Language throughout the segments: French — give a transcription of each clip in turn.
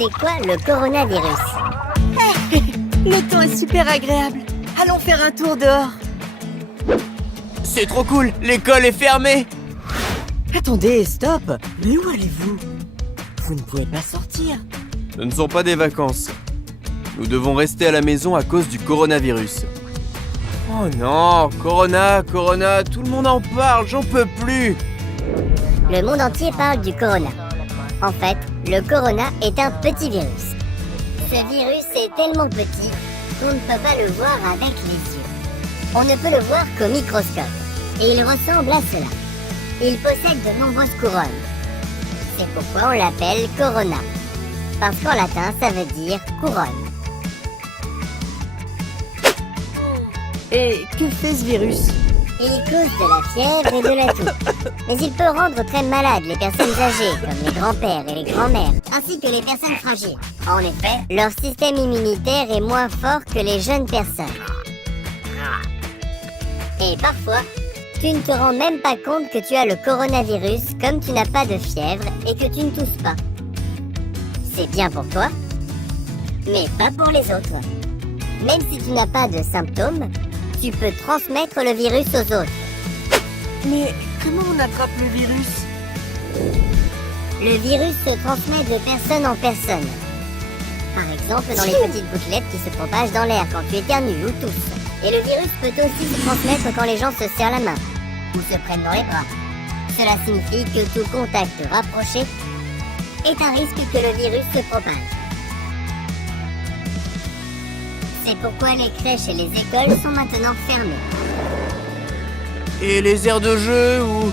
C'est quoi le coronavirus? Le temps est super agréable. Allons faire un tour dehors. C'est trop cool, l'école est fermée. Attendez, stop. Mais où allez-vous? Vous ne pouvez pas sortir. Ce ne sont pas des vacances. Nous devons rester à la maison à cause du coronavirus. Oh non, Corona, tout le monde en parle, j'en peux plus. Le monde entier parle du corona. En fait, le corona est un petit virus. Ce virus est tellement petit qu'on ne peut pas le voir avec les yeux. On ne peut le voir qu'au microscope. Et il ressemble à cela. Il possède de nombreuses couronnes. C'est pourquoi on l'appelle corona. Parce qu'en latin, ça veut dire couronne. Et que fait ce virus? Il cause de la fièvre et de la toux. Mais il peut rendre très malades les personnes âgées, comme les grands-pères et les grands-mères, ainsi que les personnes fragiles. En effet, leur système immunitaire est moins fort que les jeunes personnes. Et parfois, tu ne te rends même pas compte que tu as le coronavirus comme tu n'as pas de fièvre et que tu ne tousses pas. C'est bien pour toi, mais pas pour les autres. Même si tu n'as pas de symptômes, tu peux transmettre le virus aux autres. Mais comment on attrape le virus? Le virus se transmet de personne en personne. Par exemple, dans les petites gouttelettes qui se propagent dans l'air quand tu éternues ou tousses. Et le virus peut aussi se transmettre quand les gens se serrent la main ou se prennent dans les bras. Cela signifie que tout contact rapproché est un risque que le virus se propage. C'est pourquoi les crèches et les écoles sont maintenant fermées. Et les aires de jeu ou...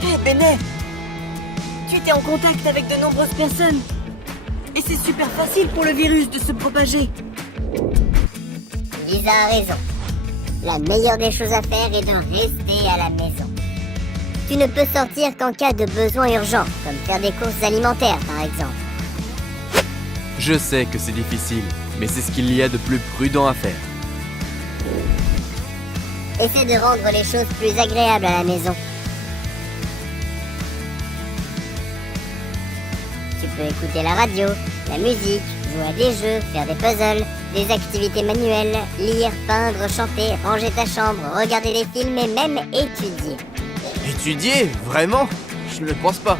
Hé, Benet! Tu étais en contact avec de nombreuses personnes. Et c'est super facile pour le virus de se propager. Lisa a raison. La meilleure des choses à faire est de rester à la maison. Tu ne peux sortir qu'en cas de besoin urgent, comme faire des courses alimentaires par exemple. Je sais que c'est difficile, mais c'est ce qu'il y a de plus prudent à faire. Essaie de rendre les choses plus agréables à la maison. Tu peux écouter la radio, la musique, jouer à des jeux, faire des puzzles, des activités manuelles, lire, peindre, chanter, ranger ta chambre, regarder des films et même étudier. Étudier? Vraiment? Je ne le pense pas.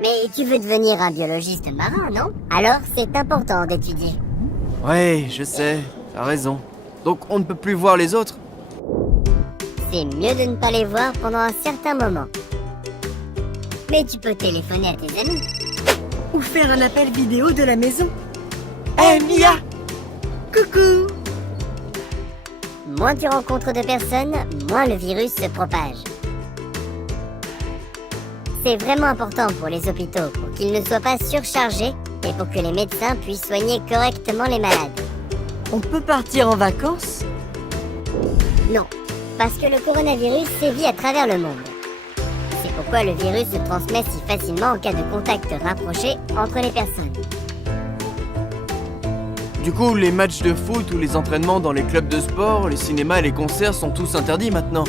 Mais tu veux devenir un biologiste marin, non? Alors c'est important d'étudier. Ouais, je sais, t'as raison. Donc on ne peut plus voir les autres? C'est mieux de ne pas les voir pendant un certain moment. Mais tu peux téléphoner à tes amis. Ou faire un appel vidéo de la maison. Hé, Mia! Coucou! Moins tu rencontres de personnes, moins le virus se propage. C'est vraiment important pour les hôpitaux, pour qu'ils ne soient pas surchargés et pour que les médecins puissent soigner correctement les malades. On peut partir en vacances? Non, parce que le coronavirus sévit à travers le monde. C'est pourquoi le virus se transmet si facilement en cas de contact rapproché entre les personnes. Du coup, les matchs de foot ou les entraînements dans les clubs de sport, les cinémas et les concerts sont tous interdits maintenant.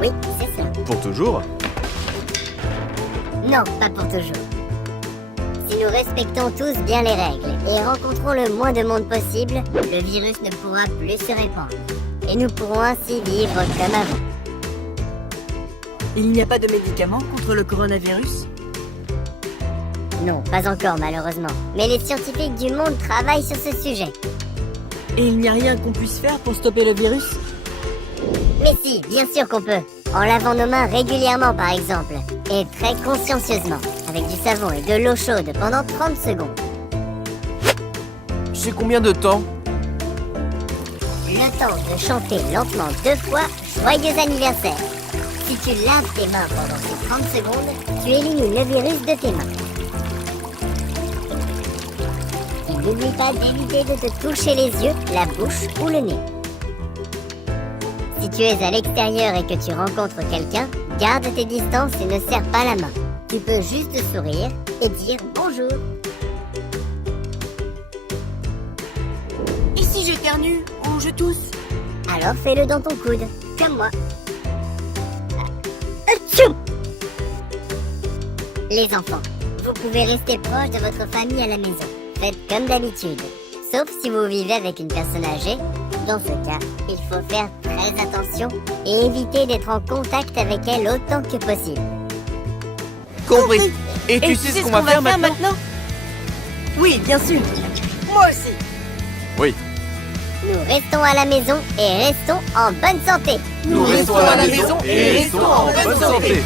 Oui, c'est ça. Pour toujours? Non, pas pour toujours. Si nous respectons tous bien les règles et rencontrons le moins de monde possible, le virus ne pourra plus se répandre. Et nous pourrons ainsi vivre comme avant. Il n'y a pas de médicaments contre le coronavirus? Non, pas encore malheureusement. Mais les scientifiques du monde travaillent sur ce sujet. Et il n'y a rien qu'on puisse faire pour stopper le virus? Mais si, bien sûr qu'on peut. En lavant nos mains régulièrement par exemple. Et très consciencieusement. Avec du savon et de l'eau chaude pendant 30 secondes. C'est combien de temps? Le temps de chanter lentement 2 fois « Joyeux anniversaire ». Si tu laves tes mains pendant ces 30 secondes, tu élimines le virus de tes mains. Et n'oublie pas d'éviter de te toucher les yeux, la bouche ou le nez. Si tu es à l'extérieur et que tu rencontres quelqu'un, garde tes distances et ne serre pas la main. Tu peux juste sourire et dire bonjour. Et si j'éternue ou je tousse? Alors fais-le dans ton coude, comme moi. Atchou! Les enfants, Vous pouvez rester proche de votre famille à la maison. Faites comme d'habitude. Sauf si vous vivez avec une personne âgée. Dans ce cas, il faut faire très attention et éviter d'être en contact avec elle autant que possible. Compris. Et tu sais ce qu'on va faire maintenant? Oui, bien sûr. Moi aussi. Oui. Nous restons à la maison et restons en bonne santé. Nous restons à la maison et restons en bonne santé.